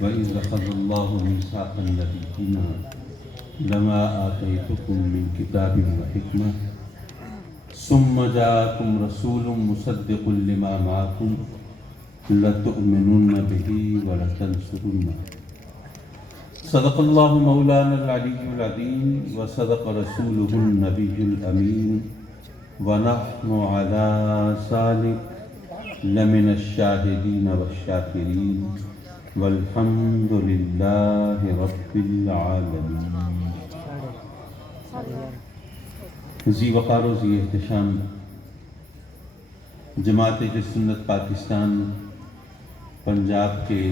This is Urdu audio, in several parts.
وَإِذْ أَخَذَ اللَّهُ مِيثَاقَ النَّبِيِّينَ لَمَا آتَيْتُكُم مِّن كِتَابٍ وَحِكْمَةٍ ثُمَّ جَاءَكُمْ رَسُولٌ مُّصَدِّقٌ لِّمَا مَعَكُمْ لَتُؤْمِنُنَّ بِهِ وَلَتَنصُرُنَّهُ صدق اللہ مولانا العلی العظیم وصدق رسولہ النبی الامین ونحن علی ذلک لمن الشاہدین والشاکرین والحمد للہ رب العالمین۔ ذی وقار و ذی احتشام جماعت سنت پاکستان پنجاب کے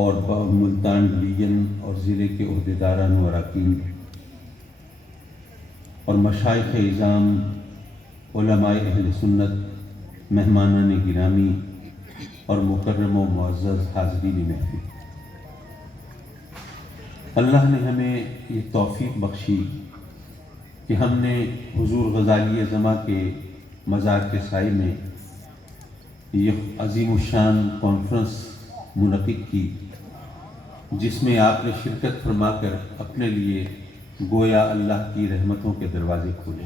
اور ملتان ڈویژن اور ضلع کے عہدیداران و اراکین اور مشائخ اعظام علماء اہل سنت، مہمانان گرامی اور مکرم و معزز حاضرین محفل، اللہ نے ہمیں یہ توفیق بخشی کہ ہم نے حضور غزالی زماں کے مزار کے سائے میں یہ عظیم الشان کانفرنس منعقد کی، جس میں آپ نے شرکت فرما کر اپنے لیے گویا اللہ کی رحمتوں کے دروازے کھولے۔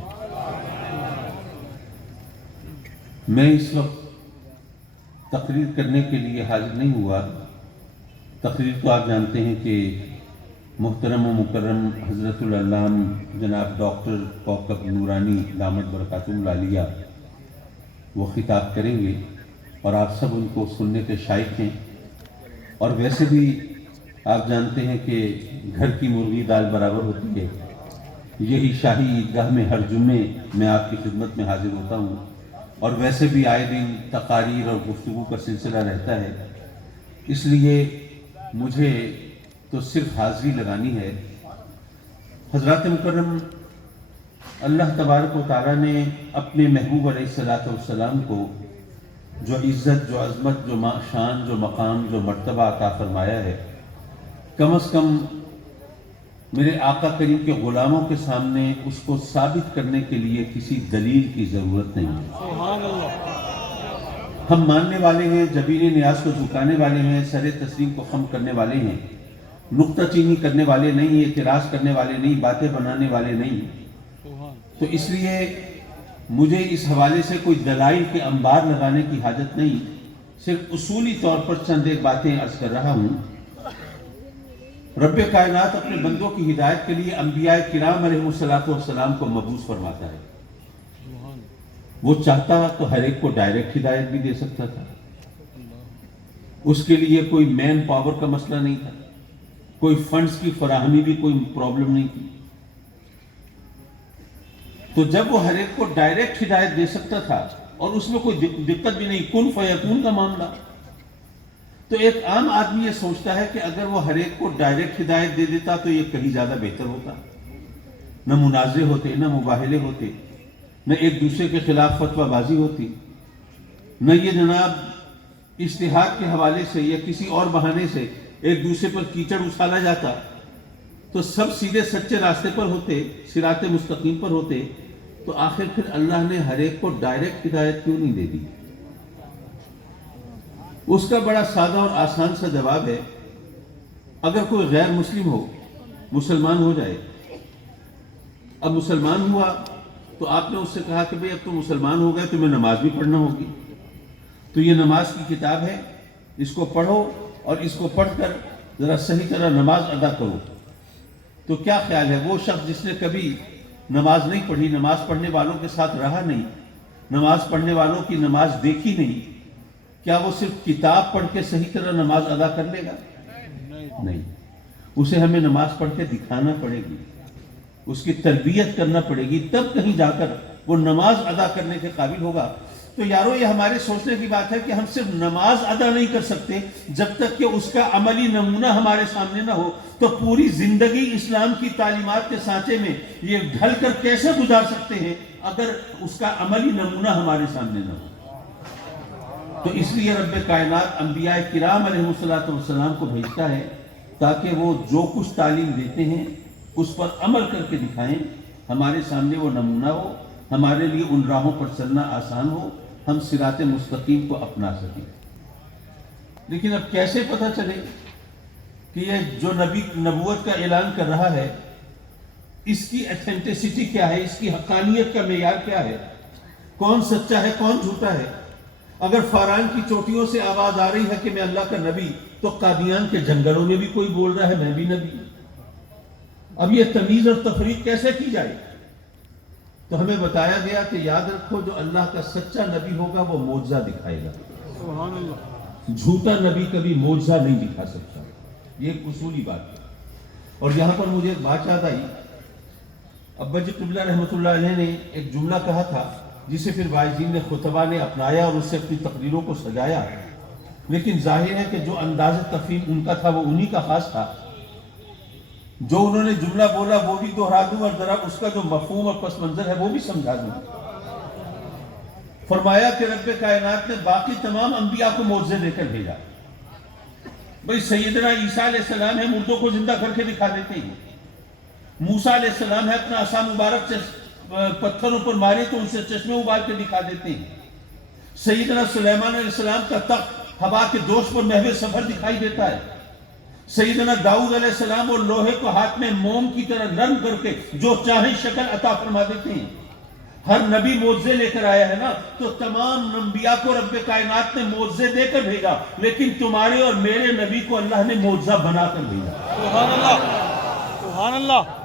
میں اس وقت تقریر کرنے کے لیے حاضر نہیں ہوا۔ تقریر تو آپ جانتے ہیں کہ محترم و مکرم حضرت العلام جناب ڈاکٹر کوکب نورانی دامت برکاتہم العالیہ وہ خطاب کریں گے اور آپ سب ان کو سننے کے شائق ہیں۔ اور ویسے بھی آپ جانتے ہیں کہ گھر کی مرغی دال برابر ہوتی ہے۔ یہی شاہی عیدگاہ میں ہر جمعے میں آپ کی خدمت میں حاضر ہوتا ہوں، اور ویسے بھی آئے دن تقاریر اور گفتگو کا سلسلہ رہتا ہے، اس لیے مجھے تو صرف حاضری لگانی ہے۔ حضرات مکرم، اللہ تبارک و تعالیٰ نے اپنے محبوب علیہ السلام کو جو عزت، جو عظمت، جو شان، جو مقام، جو مرتبہ عطا فرمایا ہے، کم از کم میرے آقا کریم کے غلاموں کے سامنے اس کو ثابت کرنے کے لیے کسی دلیل کی ضرورت نہیں ہے۔ ہم ماننے والے ہیں، جبین نیاز کو جھکانے والے ہیں، سر تسلیم کو خم کرنے والے ہیں، نقطہ چینی کرنے والے نہیں، اعتراض کرنے والے نہیں، باتیں بنانے والے نہیں۔ تو اس لیے مجھے اس حوالے سے کوئی دلائل کے انبار لگانے کی حاجت نہیں، صرف اصولی طور پر چند ایک باتیں عرض کر رہا ہوں۔ رب کائنات اپنے بندوں کی ہدایت کے لیے انبیاء کرام علیہ السلام کو مبعوث فرماتا ہے۔ وہ چاہتا تو ہر ایک کو ڈائریکٹ ہدایت بھی دے سکتا تھا، اس کے لیے کوئی مین پاور کا مسئلہ نہیں تھا، کوئی فنڈز کی فراہمی بھی کوئی پرابلم نہیں تھی۔ تو جب وہ ہر ایک کو ڈائریکٹ ہدایت دے سکتا تھا اور اس میں کوئی دقت بھی نہیں، کن فیکون کا معاملہ، تو ایک عام آدمی یہ سوچتا ہے کہ اگر وہ ہر ایک کو ڈائریکٹ ہدایت دے دیتا تو یہ کہیں زیادہ بہتر ہوتا، نہ منازع ہوتے، نہ مباہلے ہوتے، نہ ایک دوسرے کے خلاف فتویٰ بازی ہوتی، نہ یہ جناب اجتہاد کے حوالے سے یا کسی اور بہانے سے ایک دوسرے پر کیچڑ اچھالا جاتا، تو سب سیدھے سچے راستے پر ہوتے، صراط مستقیم پر ہوتے۔ تو آخر پھر اللہ نے ہر ایک کو ڈائریکٹ ہدایت کیوں نہیں دے دی؟ اس کا بڑا سادہ اور آسان سا جواب ہے، اگر کوئی غیر مسلم ہو، مسلمان ہو جائے، اب مسلمان ہوا تو آپ نے اس سے کہا کہ بھئی اب تو مسلمان ہو گئے، تمہیں نماز بھی پڑھنا ہوگی، تو یہ نماز کی کتاب ہے، اس کو پڑھو اور اس کو پڑھ کر ذرا صحیح طرح نماز ادا کرو۔ تو کیا خیال ہے وہ شخص جس نے کبھی نماز نہیں پڑھی، نماز پڑھنے والوں کے ساتھ رہا نہیں، نماز پڑھنے والوں کی نماز دیکھی نہیں، کیا وہ صرف کتاب پڑھ کے صحیح طرح نماز ادا کر لے گا؟ نہیں، اسے ہمیں نماز پڑھ کے دکھانا پڑے گی، اس کی تربیت کرنا پڑے گی، تب کہیں جا کر وہ نماز ادا کرنے کے قابل ہوگا۔ تو یارو یہ ہمارے سوچنے کی بات ہے کہ ہم صرف نماز ادا نہیں کر سکتے جب تک کہ اس کا عملی نمونہ ہمارے سامنے نہ ہو، تو پوری زندگی اسلام کی تعلیمات کے سانچے میں یہ ڈھل کر کیسے گزار سکتے ہیں اگر اس کا عملی نمونہ ہمارے سامنے نہ ہو؟ تو اس لیے رب کائنات انبیاء کرام علیہ السلام کو بھیجتا ہے تاکہ وہ جو کچھ تعلیم دیتے ہیں اس پر عمل کر کے دکھائیں، ہمارے سامنے وہ نمونہ ہو، ہمارے لیے ان راہوں پر چلنا آسان ہو، ہم صراط مستقیم کو اپنا سکیں۔ لیکن اب کیسے پتہ چلے کہ یہ جو نبی نبوت کا اعلان کر رہا ہے اس کی ایتھینٹسٹی کیا ہے، اس کی حقانیت کا معیار کیا ہے، کون سچا ہے کون جھوٹا ہے۔ اگر فاران کی چوٹیوں سے آواز آ رہی ہے کہ میں اللہ کا نبی، تو قادیان کے جنگلوں میں بھی کوئی بول رہا ہے میں بھی نبی۔ اب یہ تمیز اور تفریق کیسے کی جائے؟ تو ہمیں بتایا گیا کہ یاد رکھو جو اللہ کا سچا نبی ہوگا وہ معجزہ دکھائے گا، سبحان اللہ۔ جھوٹا نبی کبھی معجزہ نہیں دکھا سکتا، یہ ایک اصولی بات ہے۔ اور یہاں پر مجھے ایک بات یاد آئی، ابا جی قبلہ رحمۃ اللہ علیہ نے ایک جملہ کہا تھا جسے پھر واعظین نے خطبہ نے اپنایا اور اس سے اپنی تقریروں کو سجایا، لیکن ظاہر ہے کہ جو انداز تفہیم ان کا تھا وہ انہی کا خاص تھا۔ جو انہوں نے جملہ بولا وہ بھی دہرا دوں اور ذرا اس کا جو مفہوم اور پس منظر ہے وہ بھی سمجھا دوں۔ فرمایا کہ رب کائنات نے باقی تمام انبیاء کو معجزے دے کر بھیجا۔ بھئی سیدنا عیسیٰ علیہ السلام ہے مردوں کو زندہ کر کے دکھا دیتے ہیں، موسیٰ علیہ السلام ہے اپنا عصا مبارک پتھروں پر مارے تو ان سے چشمے ابال کے دکھا دیتے ہیں، سیدنا سلیمان علیہ السلام کا تخت ہوا کے دوش پر محو سفر دکھائی دیتا ہے، سیدنا داؤد علیہ السلام اور لوہے کو ہاتھ میں موم کی طرح نرم کر کے جو چاہیں شکل عطا فرما دیتے ہیں۔ ہر نبی معجزے لے کر آیا ہے نا، تو تمام انبیاء کو رب کائنات نے معجزے دے کر بھیجا، لیکن تمہارے اور میرے نبی کو اللہ نے معجزہ بنا کر بھیجا۔ سبحان اللہ، سبحان اللہ۔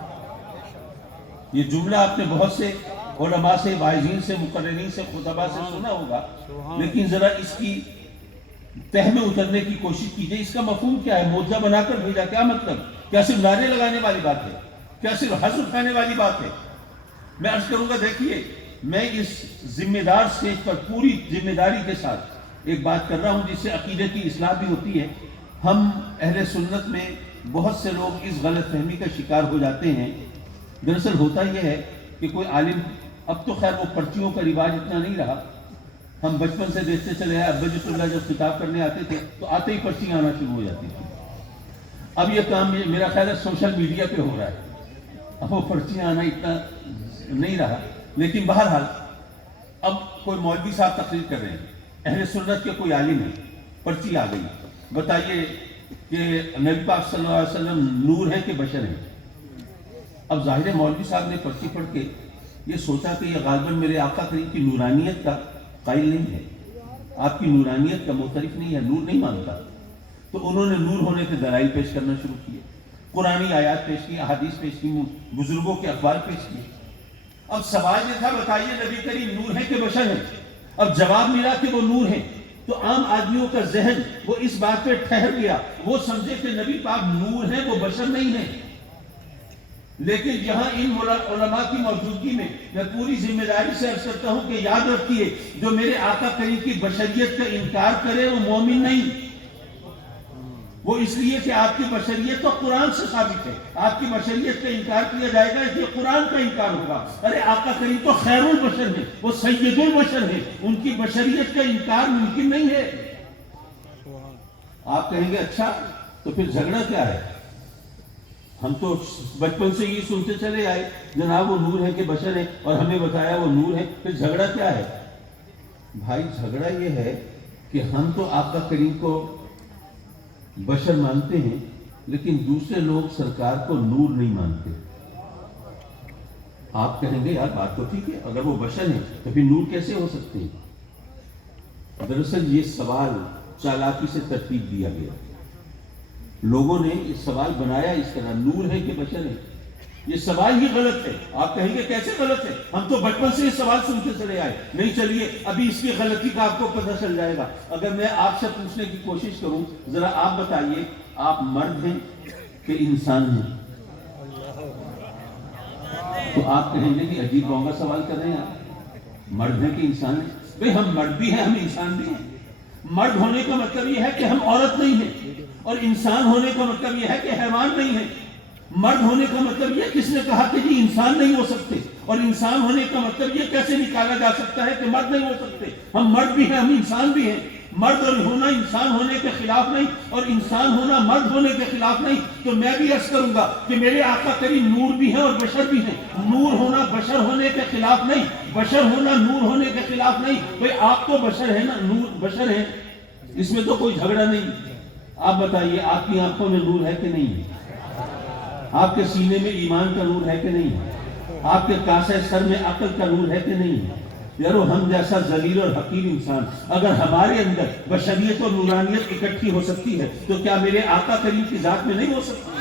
یہ جملہ آپ نے بہت سے علماء سے، واعظین سے، مقررین سے، خطباء سے سنا ہوگا، لیکن ذرا اس کی تہ میں اترنے کی کوشش کیجئے۔ اس کا مفہوم کیا ہے؟ معجزہ بنا کر بھیجا، کیا مطلب؟ کیا صرف نعرے لگانے والی بات ہے؟ کیا صرف حضر اٹھانے والی بات ہے؟ میں عرض کروں گا، دیکھیے میں اس ذمہ دار سٹیج پر پوری ذمہ داری کے ساتھ ایک بات کر رہا ہوں جس سے عقیدے کی اصلاح بھی ہوتی ہے۔ ہم اہل سنت میں بہت سے لوگ اس غلط فہمی کا شکار ہو جاتے ہیں۔ دراصل ہوتا یہ ہے کہ کوئی عالم، اب تو خیر وہ پرچیوں کا رواج اتنا نہیں رہا، ہم بچپن سے دیکھتے چلے آئے، ابا جی اللہ جب خطاب کرنے آتے تھے تو آتے ہی پرچی آنا شروع ہو جاتی تھی۔ اب یہ کام میرا خیال ہے سوشل میڈیا پہ ہو رہا ہے، اب وہ پرچیاں آنا اتنا نہیں رہا، لیکن بہرحال اب کوئی مولوی صاحب تقریر کر رہے ہیں، اہل سنت کے کوئی عالم ہے، پرچی آ گئی، بتائیے کہ نبی پاک صلی اللہ علیہ وسلم نور ہے کہ بشر ہے؟ اب ظاہر مولوی صاحب نے پرچی پڑھ کے یہ سوچا کہ یہ غالباً میرے آقا کریم کی نورانیت کا قائل نہیں ہے، آپ کی نورانیت کا معترف نہیں ہے، نور نہیں مانتا، تو انہوں نے نور ہونے کے دلائل پیش کرنا شروع کیے، قرآنی آیات پیش کی، احادیث پیش کی، بزرگوں کے اقوال پیش کیے۔ اب سوال یہ تھا بتائیے نبی کریم نور ہے کہ بشر ہے؟ اب جواب ملا کہ وہ نور ہے، تو عام آدمیوں کا ذہن وہ اس بات پہ ٹھہر گیا، وہ سمجھے کہ نبی پاک نور ہے، وہ بشر نہیں ہے۔ لیکن یہاں ان علماء کی موجودگی میں میں پوری ذمہ داری سے عرض کرتا ہوں کہ یاد رکھیے جو میرے آقا کریم کی بشریت کا انکار کرے وہ مومن نہیں، وہ اس لیے کہ آپ کی بشریت تو قرآن سے ثابت ہے، آپ کی بشریت کا انکار کیا جائے گا اس لیے قرآن کا انکار ہوگا۔ ارے آقا کریم تو خیر البشر ہے، وہ سید البشر ہے، ان کی بشریت کا انکار ممکن نہیں ہے۔ آپ کہیں گے اچھا تو پھر جھگڑا کیا ہے؟ ہم تو بچپن سے یہ سنتے چلے آئے جناب وہ نور ہے کہ بشر ہے، اور ہمیں بتایا وہ نور ہے، پھر جھگڑا کیا ہے؟ بھائی جھگڑا یہ ہے کہ ہم تو آقا کریم کو بشر مانتے ہیں، لیکن دوسرے لوگ سرکار کو نور نہیں مانتے۔ آپ کہیں گے یار بات تو ٹھیک ہے، اگر وہ بشر ہیں تو پھر نور کیسے ہو سکتے ہیں؟ دراصل یہ سوال چالاکی سے ترتیب دیا گیا، لوگوں نے یہ سوال بنایا اس طرح، نور ہے کہ بشر ہے؟ یہ سوال ہی غلط ہے۔ آپ کہیں گے کیسے غلط ہے؟ ہم تو بچپن سے یہ سوال سنتے چلے آئے۔ نہیں، چلیے ابھی اس کی غلطی کا آپ کو پتہ چل جائے گا۔ اگر میں آپ سے پوچھنے کی کوشش کروں، ذرا آپ بتائیے آپ مرد ہیں کہ انسان ہیں؟ تو آپ کہیں گے کہ عجیب بونگا سوال کر رہے ہیں آپ، مرد ہیں کہ انسان ہیں؟ بھئی ہم مرد بھی ہیں، ہم انسان بھی ہیں۔ مرد ہونے کا مطلب یہ ہے کہ ہم عورت نہیں ہیں، اور انسان ہونے کا مطلب یہ ہے کہ حیوان نہیں ہے۔ مرد ہونے کا مطلب یہ کس نے کہا کہ جی انسان نہیں ہو سکتے، اور انسان ہونے کا مطلب یہ کیسے نکالا جا سکتا ہے کہ مرد نہیں ہو سکتے؟ ہم مرد بھی ہیں، ہم انسان بھی ہیں۔ مرد اور ہونا انسان ہونے کے خلاف نہیں، اور انسان ہونا مرد ہونے کے خلاف نہیں۔ تو میں بھی عرض کروں گا کہ میرے آقا کریم نور بھی ہیں اور بشر بھی ہیں۔ نور ہونا بشر ہونے کے خلاف نہیں، بشر ہونا نور ہونے کے خلاف نہیں۔ بھئی آپ تو بشر ہیں نا، نور بشر ہیں، اس میں تو کوئی جھگڑا نہیں۔ آپ بتائیے آپ کی آنکھوں میں نور ہے کہ نہیں ہے؟ آپ کے سینے میں ایمان کا نور ہے کہ نہیں ہے؟ آپ کے کاسے سر میں عقل کا نور ہے کہ نہیں ہے؟ یارو ہم جیسا ذلیل اور حقیر انسان اگر ہمارے اندر بشریت اور نورانیت اکٹھی ہو سکتی ہے تو کیا میرے آقا کریم کی ذات میں نہیں ہو سکتی؟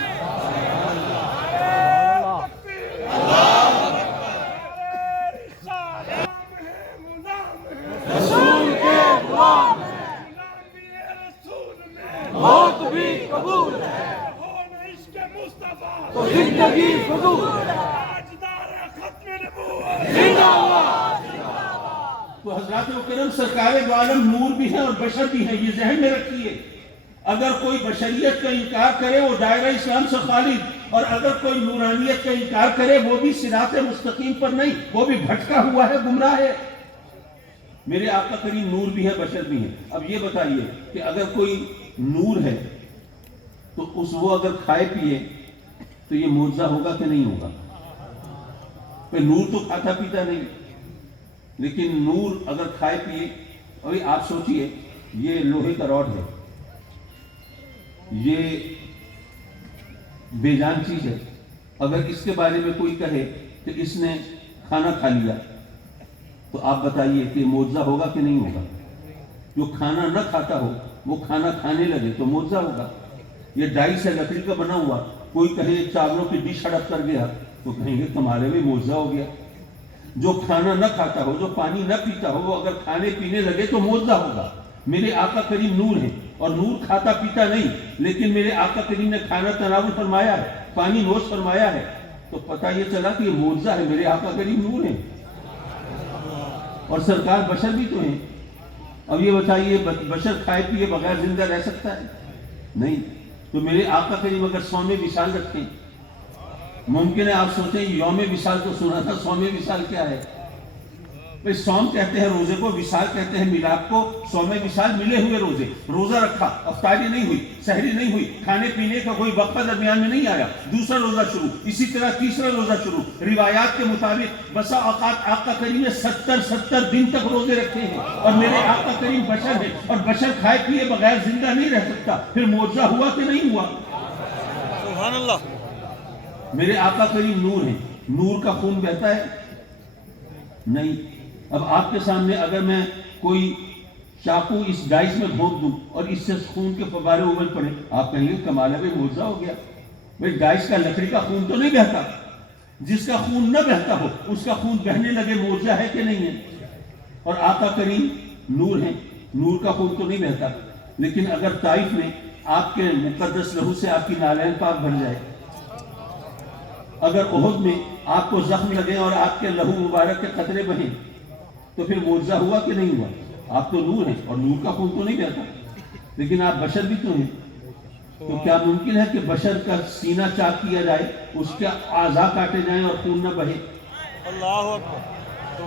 رسول کے غلام موت بھی قبول ہے تو زندگی فضول زندہ باد۔ تو حضرات کرم سرکار دو عالم نور بھی ہیں اور بشر بھی ہیں، یہ ذہن میں رکھیے۔ اگر کوئی بشریت کا انکار کرے وہ دائرہ اسلام سے خارج، اور اگر کوئی نورانیت کا انکار کرے وہ بھی صراط مستقیم پر نہیں، وہ بھی بھٹکا ہوا ہے، گمراہ ہے۔ میرے آقا کریم نور بھی ہے، بشر بھی ہے۔ اب یہ بتائیے کہ اگر کوئی نور ہے تو وہ اگر کھائے پیے تو یہ معجزہ ہوگا کہ نہیں ہوگا؟ نور تو کھاتا پیتا نہیں، لیکن نور اگر کھائے پیے، ابھی آپ سوچئے یہ لوہے کا راڈ ہے، یہ بے جان چیز ہے، اگر اس کے بارے میں کوئی کہے کہ اس نے کھانا کھا لیا تو آپ بتائیے کہ معجزہ ہوگا کہ نہیں ہوگا؟ جو کھانا نہ کھاتا ہو وہ کھانا کھانے لگے تو معجزہ ہوگا۔ یہ ڈائی سے لکڑی کا بنا ہوا کوئی کہے چاولوں کی ڈش ہڑپ کر گیا تو کہیں گے تمہارے بھی معجزہ ہو گیا۔ جو کھانا نہ کھاتا ہو، جو پانی نہ پیتا ہو، وہ اگر کھانے پینے لگے تو معجزہ ہوگا۔ میرے آقا کریم نور ہیں، اور نور کھاتا پیتا نہیں، لیکن میرے آقا کریم نے کھانا تناول فرمایا ہے، پانی نوش فرمایا ہے، تو پتہ یہ چلا کہ یہ معجزہ ہے۔ میرے آقا کریم نور ہیں اور سرکار بشر بھی تو ہیں۔ اب یہ بتائیے بشر کھائے پیے بغیر زندہ رہ سکتا ہے؟ نہیں۔ تو میرے آقا کریم اگر صوم وصال رکھیں، ممکن ہے آپ سوچیں یوم وصال تو سنا تھا، صوم وصال کیا ہے؟ صوم کہتے ہیں روزے کو، وصال کہتے ہیں میلاد کو۔ صوم وصال ملے ہوئے روزے، روزہ رکھا، افطاری نہیں ہوئی، سحری نہیں ہوئی، کھانے پینے کا کوئی وقفہ درمیان میں نہیں آیا، دوسرا روزہ شروع، اسی طرح تیسرا روزہ شروع۔ روایات کے مطابق بسا اوقات آقا کریم نے 70 دن تک روزے رکھے ہیں، اور میرے آقا کریم بشر ہیں، اور بشر کھائے پیے بغیر زندہ نہیں رہ سکتا۔ پھر معجزہ ہوا کہ نہیں ہوا؟ سبحان اللہ۔ میرے آقا کریم نور ہیں، نور کا خون بہتا ہے؟ نہیں۔ اب آپ کے سامنے اگر میں کوئی چاقو اس ڈائس میں گھونپ دوں اور اس سے خون کے فوارے ابل پڑے، آپ کہیں گے کمال ہے، معجزہ ہو گیا۔ بھئی ڈائس کا لکڑی کا خون تو نہیں بہتا، جس کا خون نہ بہتا ہو اس کا خون بہنے لگے، معجزہ ہے کہ نہیں ہے؟ اور آقا کریم نور ہیں، نور کا خون تو نہیں بہتا، لیکن اگر طائف میں آپ کے مقدس لہو سے آپ کی نالین پاک بھر جائے، اگر احد میں آپ کو زخم لگے اور آپ کے لہو مبارک کے قطرے بہیں، تو پھر معجزہ ہوا کہ نہیں ہوا؟ آپ تو نور ہیں اور نور کا خون تو نہیں بہتا، لیکن آپ بشر بھی تو ہیں۔ تو کیا ممکن ہے کہ بشر کا سینہ چاک کیا جائے، اس کے اعضاء کاٹے جائیں اور خون نہ بہے؟ اللہ اکبر۔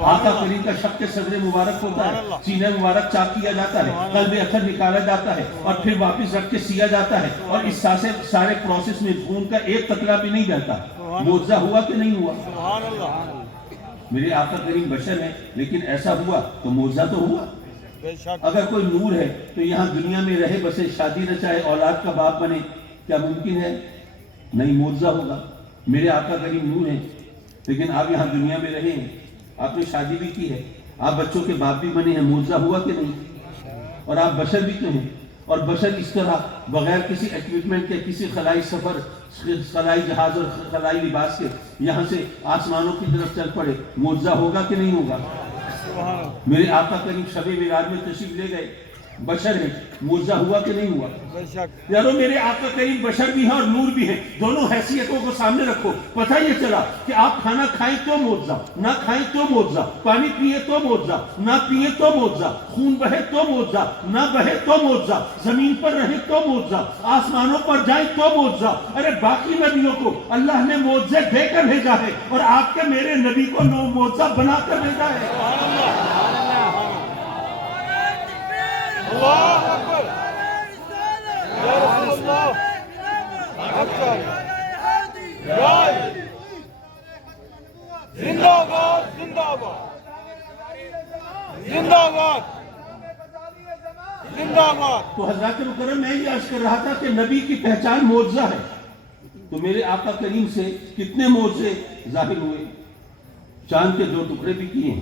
آقا کریم کا شق صدر مبارک ہوتا ہے، سینہ مبارک چاک کیا جاتا ہے، قلب اثر نکالا جاتا ہے، اور پھر واپس رکھ کے سیا جاتا ہے، اور اس سارے پروسیس میں خون کا ایک قطرہ بھی نہیں بہتا۔ معجزہ ہوا کہ نہیں ہوا؟ سبحان اللہ۔ میرے آقا کریم بشر ہیں، لیکن ایسا ہوا تو معجزہ تو ہوا۔ بے شک۔ اگر کوئی نور ہے تو یہاں دنیا میں رہے بسے، شادی رچائے، اولاد کا باپ بنے، کیا ممکن ہے؟ نہیں، معجزہ ہوگا۔ میرے آقا کریم نور ہیں، لیکن آپ یہاں دنیا میں رہے ہیں، آپ نے شادی بھی کی ہے، آپ بچوں کے باپ بھی بنے ہیں، معجزہ ہوا کہ نہیں؟ اور آپ بشر بھی تو ہیں، اور بشر اس طرح بغیر کسی ایکوپمنٹ کے، کسی خلائی سفر، خلائی جہاز اور خلائی لباس کے یہاں سے آسمانوں کی طرف چل پڑے، معجزہ ہوگا کہ نہیں ہوگا؟ میرے آقا کریم شب معراج میں تشریف لے گئے، بشر ہیں، معجزہ ہوا کہ نہیں ہوا؟ بے شک۔ یارو میرے آقا کریم بشر بھی ہیں اور نور بھی ہیں، دونوں حیثیتوں کو سامنے رکھو۔ پتہ یہ چلا کہ آپ کھانا کھائیں تو معجزہ، نہ کھائیں تو معجزہ، پانی پیے تو معجزہ، نہ پیے تو معجزہ، خون بہے تو معجزہ، نہ بہے تو معجزہ، زمین پر رہے تو معجزہ، آسمانوں پر جائیں تو معجزہ۔ ارے باقی نبیوں کو اللہ نے معجزے دے کر بھیجا ہے، اور آپ کے میرے نبی کو معجزہ بنا کر بھیجا ہے۔ اللہ اکبر۔ یا رسول اللہ اکبر۔ زندہ باد، زندہ باد، زندہ باد، زندہ باد۔ تو حضرات مکرم میں یہ عرض کر رہا تھا کہ نبی کی پہچان معجزہ ہے، تو میرے آقا کریم سے کتنے معجزے ظاہر ہوئے. چاند کے 2 ٹکڑے بھی کیے ہیں،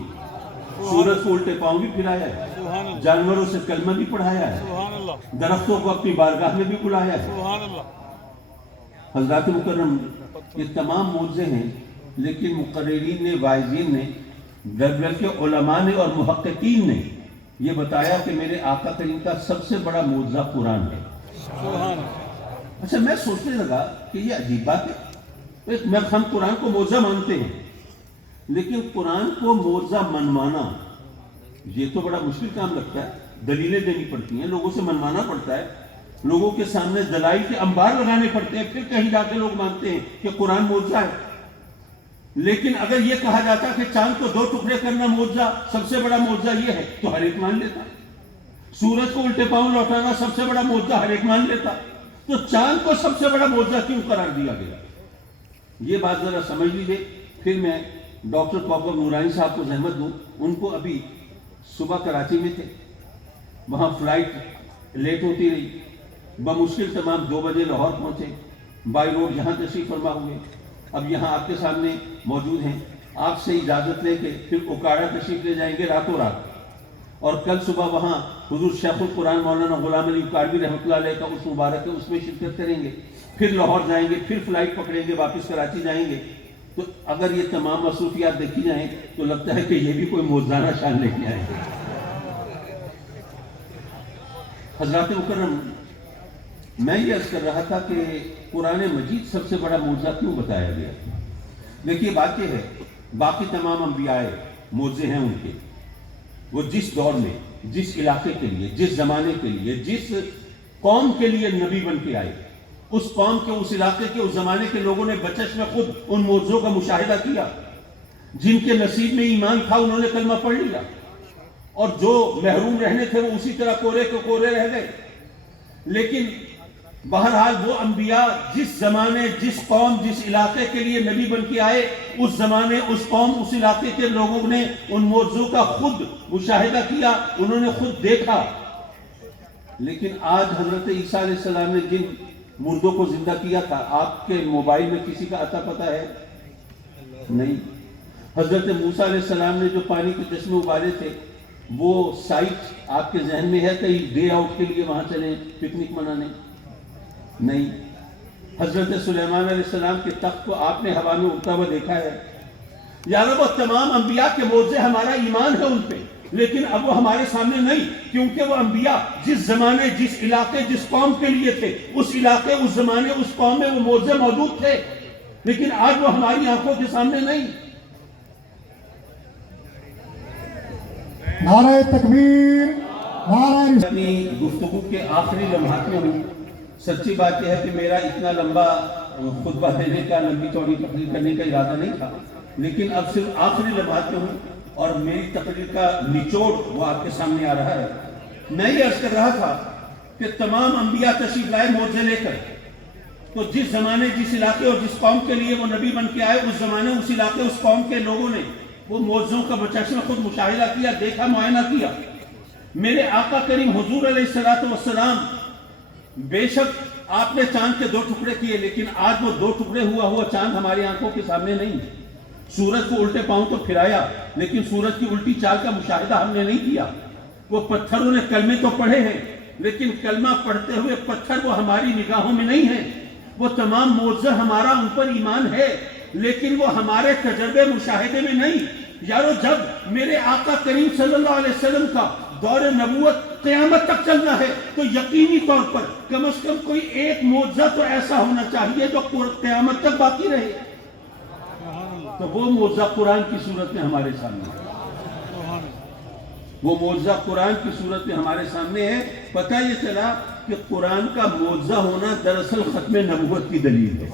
سورج کو الٹے پاؤں بھی پھرایا ہے، سبحان اللہ جانوروں سے کلمہ بھی پڑھایا ہے، سبحان اللہ درختوں کو اپنی بارگاہ میں بھی بلایا ہے. سبحان اللہ. حضرات مکرم یہ تمام معجزے ہیں، لیکن مقررین نے، واعظین نے، بلکہ علماء نے اور محققین نے یہ بتایا کہ میرے آقا کریم کا سب سے بڑا معجزہ قرآن ہے. سبحان اللہ. اچھا میں سوچنے لگا کہ یہ عجیب بات ہے، ہم قرآن کو معجزہ مانتے ہیں، لیکن قرآن کو معجزہ منوانا یہ تو بڑا مشکل کام لگتا ہے. دلیلیں دینی پڑتی ہیں، لوگوں سے منوانا پڑتا ہے، لوگوں کے سامنے دلائل کے انبار لگانے پڑتے ہیں، پھر کہیں جا کے لوگ مانتے ہیں کہ قرآن معجزہ ہے. لیکن اگر یہ کہا جاتا کہ چاند کو 2 ٹکڑے کرنا معجزہ، سب سے بڑا معجزہ یہ ہے، تو ہر ایک مان لیتا. سورج کو الٹے پاؤں لوٹانا سب سے بڑا معجزہ، ہر ایک مان لیتا. تو چاند کو سب سے بڑا معجزہ کیوں قرار دیا گیا؟ یہ بات ذرا سمجھ لیجیے. پھر میں ڈاکٹر کوکب نورانی صاحب کو زحمت دوں. ان کو ابھی صبح کراچی میں تھے، وہاں فلائٹ لیٹ ہوتی رہی، بمشکل تمام 2 بجے لاہور پہنچے، بائی روڈ یہاں تشریف فرما ہوئے. اب یہاں آپ کے سامنے موجود ہیں، آپ سے اجازت لے کے پھر اوکاڑا تشریف لے جائیں گے راتوں رات، اور کل صبح وہاں حضور شیخ القرآن مولانا غلام علی اوکاڑوی رحمۃ اللہ علیہ کا اس مبارک ہے، اس میں شرکت کریں گے. پھر لاہور جائیں گے، پھر فلائٹ پکڑیں گے، واپس کراچی جائیں گے. تو اگر یہ تمام مصروفیات دیکھی جائیں تو لگتا ہے کہ یہ بھی کوئی موجزانہ شان لے کے آئے ہیں. حضرات مکرم میں یہ عرض کر رہا تھا کہ قرآن مجید سب سے بڑا معجزہ کیوں بتایا گیا؟ دیکھیے بات یہ ہے، باقی تمام انبیاء معجزے ہیں ان کے، وہ جس دور میں، جس علاقے کے لیے، جس زمانے کے لیے، جس قوم کے لیے نبی بن کے آئے، اس قوم کے، اس علاقے کے، اس زمانے کے لوگوں نے بچش میں خود ان معجزوں کا مشاہدہ کیا. جن کے نصیب میں ایمان تھا انہوں نے کلمہ پڑھ لیا، اور جو محروم رہنے تھے وہ اسی طرح کورے کے کورے رہ گئے. لیکن بہرحال وہ انبیاء جس زمانے، جس قوم، جس علاقے کے لیے نبی بن کے آئے، اس زمانے، اس قوم، اس علاقے کے لوگوں نے ان معجزوں کا خود مشاہدہ کیا، انہوں نے خود دیکھا. لیکن آج حضرت عیسیٰ علیہ السلام نے جن مردوں کو زندہ کیا تھا، آپ کے موبائل میں کسی کا عطا پتہ ہے؟ نہیں. حضرت موسیٰ علیہ السلام نے جو پانی کے چشمے ابالے تھے، وہ سائٹ آپ کے ذہن میں ہے کہیں ڈے آؤٹ کے لیے وہاں چلیں پکنک منانے؟ نہیں. حضرت سلیمان علیہ السلام کے تخت کو آپ نے ہوا میں اڑتا ہوا دیکھا ہے؟ یار وہ تمام انبیاء کے معجزے، ہمارا ایمان ہے ان پہ، لیکن اب وہ ہمارے سامنے نہیں، کیونکہ وہ انبیاء جس زمانے، جس علاقے، جس قوم کے لیے تھے، اس علاقے، اس زمانے، اس قوم میں وہ معجزے موجود تھے، لیکن آج وہ ہماری آنکھوں کے سامنے نہیں. نعرہ تکبیر، نعرہ اپنی گفتگو کے آخری لمحات میں ہوں. سچی بات یہ ہے کہ میرا اتنا لمبا خطبہ دینے کا، لمبی چوڑی تقریر کرنے کا ارادہ نہیں تھا، لیکن اب صرف آخری لمحات میں ہوں اور میری تقریر کا نچوڑ وہ آپ کے سامنے آ رہا ہے. میں یہ عرض کر رہا تھا کہ تمام انبیاء تشریف لائے معجزے لے کر، تو جس زمانے، جس علاقے اور جس قوم کے لیے وہ نبی بن کے آئے، اس زمانے، اس علاقے، اس قوم کے لوگوں نے وہ معجزوں کا بچشمہ خود مشاہدہ کیا، دیکھا، معائنہ کیا. میرے آقا کریم حضور علیہ السلام، بے شک آپ نے چاند کے 2 ٹکڑے کیے، لیکن آج وہ 2 ٹکڑے ہوا چاند ہماری آنکھوں کے سامنے نہیں. سورج کو الٹے پاؤں تو پھرایا، لیکن سورج کی الٹی چال کا مشاہدہ ہم نے نہیں کیا. وہ پتھروں نے کلمے تو پڑھے ہیں، لیکن کلمہ پڑھتے ہوئے پتھر وہ ہماری نگاہوں میں نہیں ہیں. وہ تمام معجزہ ہمارا ان پر ایمان ہے، لیکن وہ ہمارے تجربے، مشاہدے میں نہیں. یارو جب میرے آقا کریم صلی اللہ علیہ وسلم کا دور نبوت قیامت تک چلنا ہے تو یقینی طور پر کم از کم کوئی ایک معجزہ تو ایسا ہونا چاہیے جو قیامت تک باقی رہے. تو وہ معجزہ قرآن کی صورت میں ہمارے سامنے ہے، وہ معجزہ قرآن کی صورت میں ہمارے سامنے ہے. پتہ یہ چلا کہ قرآن کا معجزہ ہونا دراصل ختم نبوت کی دلیل ہے،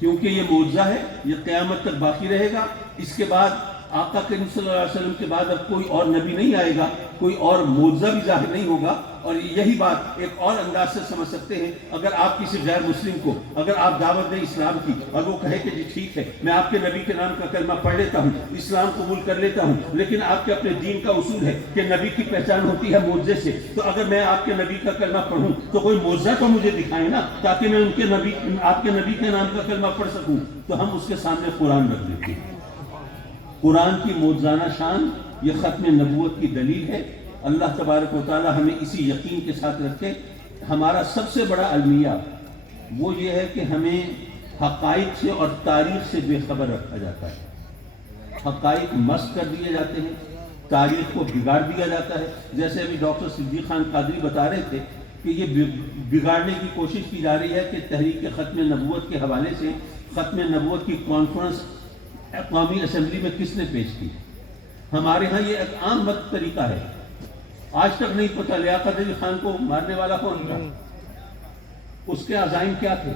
کیونکہ یہ معجزہ ہے، یہ قیامت تک باقی رہے گا. اس کے بعد آقا کریم صلی اللہ علیہ وسلم کے بعد اب کوئی اور نبی نہیں آئے گا، کوئی اور معجزہ بھی ظاہر نہیں ہوگا. اور یہی بات ایک اور انداز سے سمجھ سکتے ہیں، اگر آپ کسی غیر مسلم کو اگر آپ دعوت دیں اسلام کی اور وہ کہے کہ جی ٹھیک ہے میں آپ کے نبی کے نام کا کلمہ پڑھ لیتا ہوں، اسلام قبول کر لیتا ہوں، لیکن آپ کے اپنے دین کا اصول ہے کہ نبی کی پہچان ہوتی ہے معجزے سے، تو اگر میں آپ کے نبی کا کلمہ پڑھوں تو کوئی معجزہ تو مجھے دکھائے نا، تاکہ میں ان کے نبی آپ کے نبی کے نام کا کلمہ پڑھ سکوں، تو ہم اس کے سامنے قرآن رکھ دیتے ہیں۔ قرآن کی معجزانہ شان یہ ختم نبوت کی دلیل ہے۔ اللہ تبارک و تعالی ہمیں اسی یقین کے ساتھ رکھے۔ ہمارا سب سے بڑا المیہ وہ یہ ہے کہ ہمیں حقائق سے اور تاریخ سے بے خبر رکھا جاتا ہے۔ حقائق مسخ کر دیے جاتے ہیں، تاریخ کو بگاڑ دیا جاتا ہے۔ جیسے ابھی ڈاکٹر صدیق خان قادری بتا رہے تھے کہ یہ بگاڑنے کی کوشش کی جا رہی ہے کہ تحریک ختم نبوت کے حوالے سے ختم نبوت کی کانفرنس قومی اسمبلی میں کس نے پیش کی۔ ہمارے ہاں یہ ایک عام مت طریقہ ہے۔ آج تک نہیں پتا لیاقت علی خان کو مارنے والا کون تھا، اس کے عزائم کیا تھے،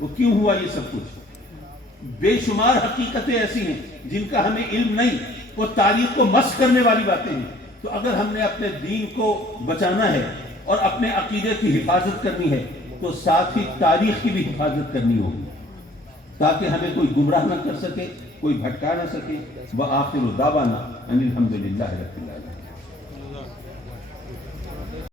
وہ کیوں ہوا یہ سب کچھ۔ بے شمار حقیقتیں ایسی ہیں جن کا ہمیں علم نہیں، وہ تاریخ کو مسخ کرنے والی باتیں ہیں۔ تو اگر ہم نے اپنے دین کو بچانا ہے اور اپنے عقیدے کی حفاظت کرنی ہے تو ساتھ ہی تاریخ کی بھی حفاظت کرنی ہوگی، تاکہ ہمیں کوئی گمراہ نہ کر سکے، کوئی بھٹکا نہ سکے۔ وآخر دعوانا ان الحمد للہ رب العالمین۔